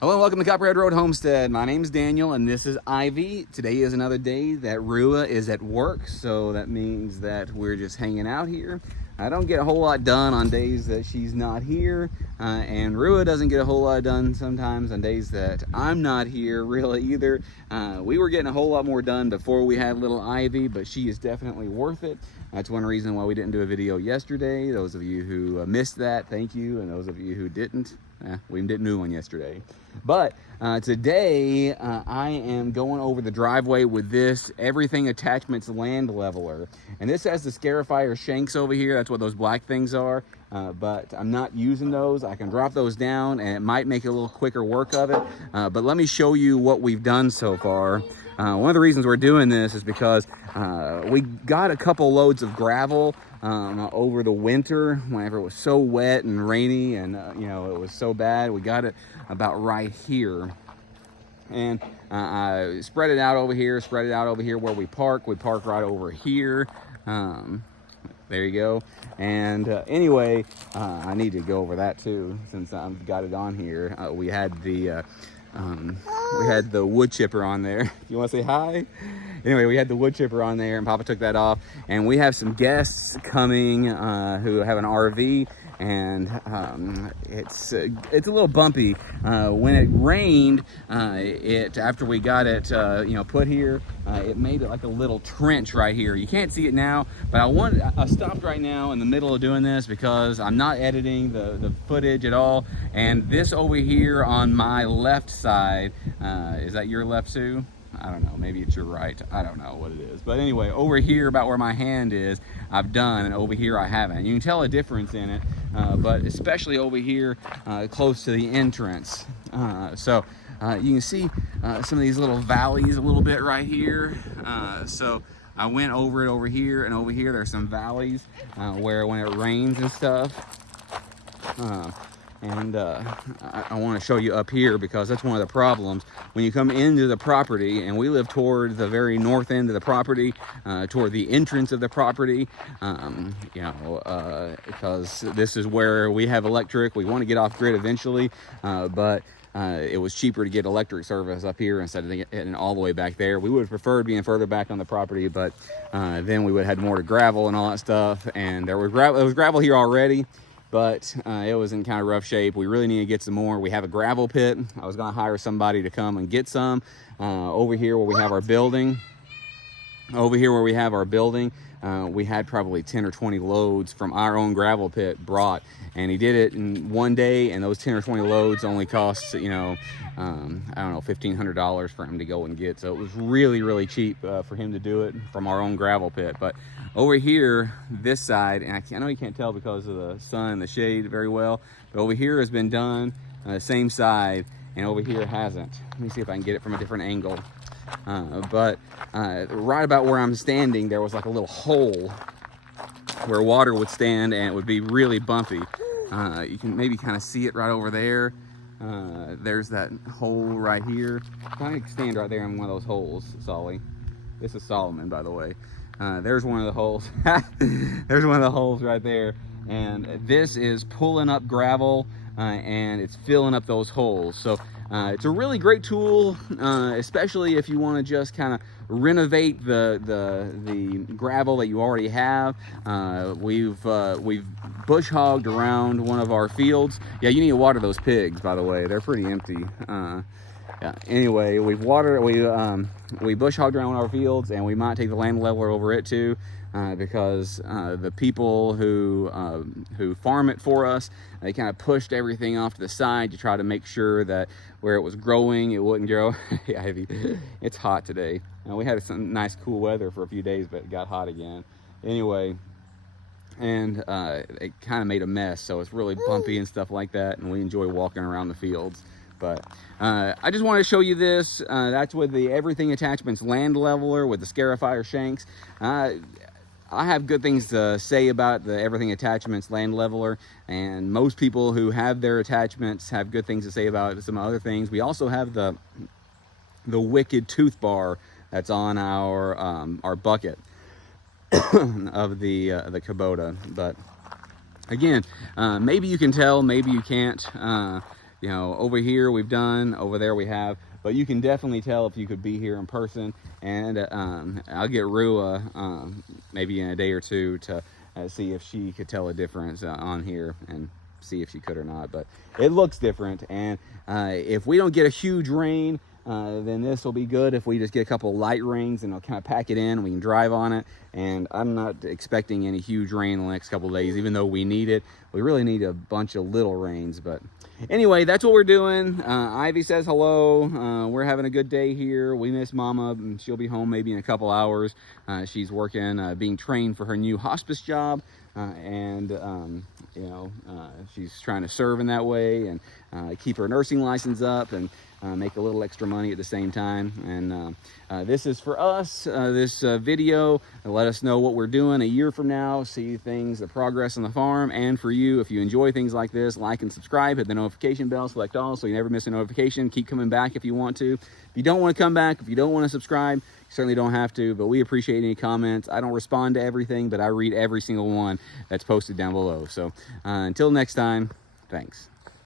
Hello and welcome to Copperhead Road Homestead. My name is Daniel and this is Ivy. Today is another day that Rua is at work, so that means that we're just hanging out here. I don't get a whole lot done on days that she's not here, and Rua doesn't get a whole lot done sometimes on days that I'm not here really either. We were getting a whole lot more done before we had little Ivy, but she is definitely worth it. That's one reason why we didn't do a video yesterday. Those of you who missed that, thank you, and those of you who didn't, we didn't do one yesterday. But today I am going over the driveway with this Everything Attachments land leveler, and this has the Scarifier shanks over here. That's what those black things are, but I'm not using those. I can drop those down and it might make a little quicker work of it, but let me show you what we've done so far. One of the reasons we're doing this is because we got a couple loads of gravel over the winter whenever it was so wet and rainy, and you know, it was so bad. We got it about right here, and I spread it out over here, where we park. We park right over here. There you go. And anyway, I need to go over that too since I've got it on here. We had the wood chipper on there. You want to say hi? Anyway, we had the wood chipper on there and Papa took that off, and we have some guests coming who have an RV, and it's a little bumpy. When it rained, after we got it put here, it made it like a little trench right here. You can't see it now, but I stopped right now in the middle of doing this because I'm not editing the footage at all. And this over here on my left side, is that your left, Sue? I don't know, maybe it's your right. I don't know what it is. But anyway, over here about where my hand is, I've done, and over here I haven't. You can tell a difference in it, but especially over here close to the entrance. So you can see some of these little valleys a little bit right here. So I went over it over here, and over here there's some valleys where when it rains and stuff, I want to show you up here because that's one of the problems when you come into the property, and we live toward the very north end of the property, toward the entrance of the property, because this is where we have electric. We want to get off grid eventually, but it was cheaper to get electric service up here instead of getting all the way back there. We would have preferred being further back on the property, but then we would have had more to gravel and all that stuff, and there was gravel here already, but it was in kind of rough shape. We really need to get some more. We have a gravel pit. I was going to hire somebody to come and get some. Over here where we have our building, we had probably 10 or 20 loads from our own gravel pit brought, and he did it in one day, and those 10 or 20 loads only cost, I don't know, $1,500 for him to go and get. So it was really, really cheap for him to do it from our own gravel pit. But over here, this side, and I know you can't tell because of the sun and the shade very well, but over here has been done the same side, and over here hasn't. Let me see if I can get it from a different angle. But right about where I'm standing, there was like a little hole where water would stand, and it would be really bumpy. You can maybe kind of see it right over there. There's that hole right here. Kind of stand right there in one of those holes, Solly. This is Solomon, by the way. There's one of the holes. There's one of the holes right there. And this is pulling up gravel, and it's filling up those holes. So it's a really great tool, especially if you want to just kind of renovate the gravel that you already have. We've bush hogged around one of our fields. Yeah, you need to water those pigs, by the way. They're pretty empty. Yeah. Anyway, we bush hogged around our fields, and we might take the land leveler over it too, because the people who farm it for us, they kind of pushed everything off to the side to try to make sure that where it was growing, it wouldn't grow. It's hot today. We had some nice cool weather for a few days, but it got hot again. Anyway, and it kind of made a mess, so it's really bumpy and stuff like that, and we enjoy walking around the fields. But I just wanted to show you this. That's with the Everything Attachments land leveler with the Scarifier shanks. I have good things to say about the Everything Attachments land leveler, and most people who have their attachments have good things to say about some other things. We also have the Wicked tooth bar that's on our bucket of the Kubota. But again, maybe you can tell, maybe you can't. you know, over here we've done, over there we have, but you can definitely tell if you could be here in person. And I'll get Rua maybe in a day or two to see if she could tell a difference on here, and see if she could or not. But it looks different, and if we don't get a huge rain, then this will be good. If we just get a couple light rains, and it'll kind of pack it in, we can drive on it. And I'm not expecting any huge rain in the next couple of days, even though we need it. We really need a bunch of little rains. But anyway, that's what we're doing. Ivy says hello. We're having a good day here. We miss Mama, and she'll be home maybe in a couple hours. She's working, being trained for her new hospice job. You know, she's trying to serve in that way, and keep her nursing license up, and make a little extra money at the same time. And this is for us, this video, let us know what we're doing a year from now, see things, the progress on the farm. And for you, if you enjoy things like this, like and subscribe, hit the notification bell, select all, so you never miss a notification. Keep coming back if you want to. If you don't want to come back, if you don't want to subscribe, you certainly don't have to, but we appreciate any comments. I don't respond to everything, but I read every single one that's posted down below. So until next time, thanks.